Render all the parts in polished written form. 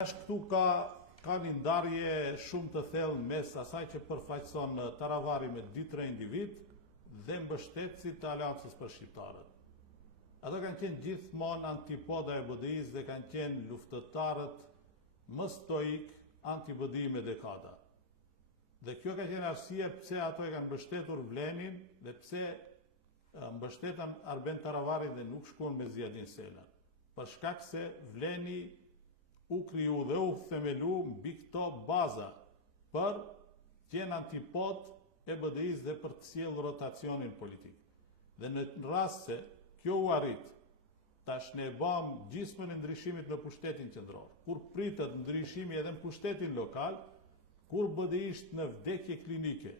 Këtu ka një ndarje shumë të thellë mes asaj që përfaqëson Taravari me 2-3 individ dhe mbështetësit të Aleancës për Shqiptarët. Ata kanë qenë gjithmonë antipoda e BDI-s dhe kanë qenë luftëtarët më stoik anti-BDI me dekada. Dhe kjo ka qenë arsye pse ato e kanë mbështetur Vlenin dhe pse mbështetën Arben Taravarin dhe nuk shkuan me Zjadin Sela. Për shkak se Vleni u kriju dhe u themelu mbi këto baza për qenë antipod e BDI-s dhe për të sjellë rotacionin politik. Dhe në rast se kjo u arrit, tash ne bëm gjysmën e ndryshimit në pushtetin qendror, kur pritet ndryshimi edhe në pushtetin lokal, kur BDI ishte në vdekje klinike,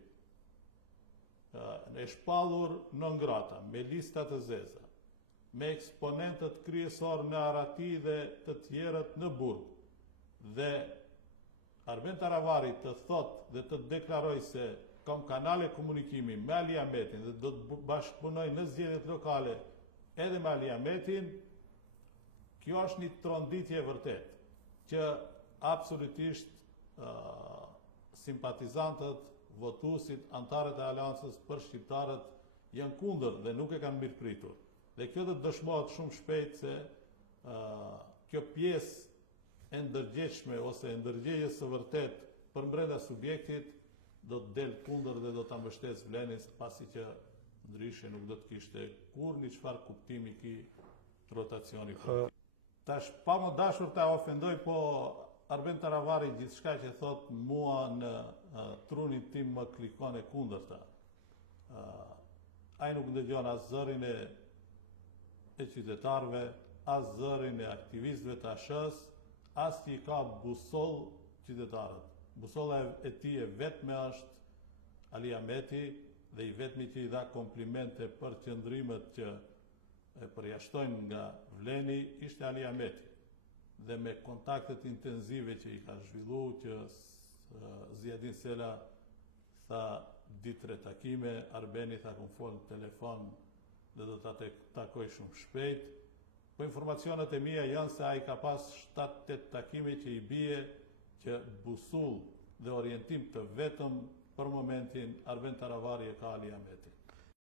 e shpallur në ngrata, me lista të zeza, me eksponentët kryesor në Arati dhe të tjerët në Burg, dhe Arben Taravari të thot dhe të deklaroj se kam kanale komunikimi me Ali Ahmetin dhe do të bashkëpunoj në zgjedhjet lokale edhe me Ali Ahmetin, kjo është një tronditje vërtet, që absolutisht simpatizantët, votuesit, antarët e Aleancës për Shqiptarët janë kundër dhe nuk e kanë mirëpritur. Dhe kjo do të dëshmohet shumë shpejt se kjo pjesë e ndërgjegjshme ose e ndërgjegjës së vërtet për brenda subjektit do të del kundër dhe do ta mbështesë Vlenin, pasi që ndryshe nuk do të kishte kurrë çfarë kuptimi ki rotacioni politik. Tash pa më dashur ta ofendoj, po Arben Taravari gjithçka që thot mua në trunin tim më klikon e kundërta. Ai nuk ndëgjon as zërin e qytetarëve, as zërin e aktivistëve të ASH-s, as që i ka busoll qytetarët. Busolla e tij e vetme është Ali Ahmeti dhe i vetmi që i dha komplimente për qëndrimet që e përjashtojnë nga Vleni ishte Ali Ahmeti. Dhe me kontaktet intenzive që i ka zhvilluar, që Zjadin Sela tha 2-3 takime, Arbeni tha kom folë në telefon dhe do të takoj shumë shpejt. Po informacionet e mia janë se ai ka pas 7-8 takime që i bie që busull dhe orientim të vetëm për momentin Arben Taravari e ka Ali Ahmeti.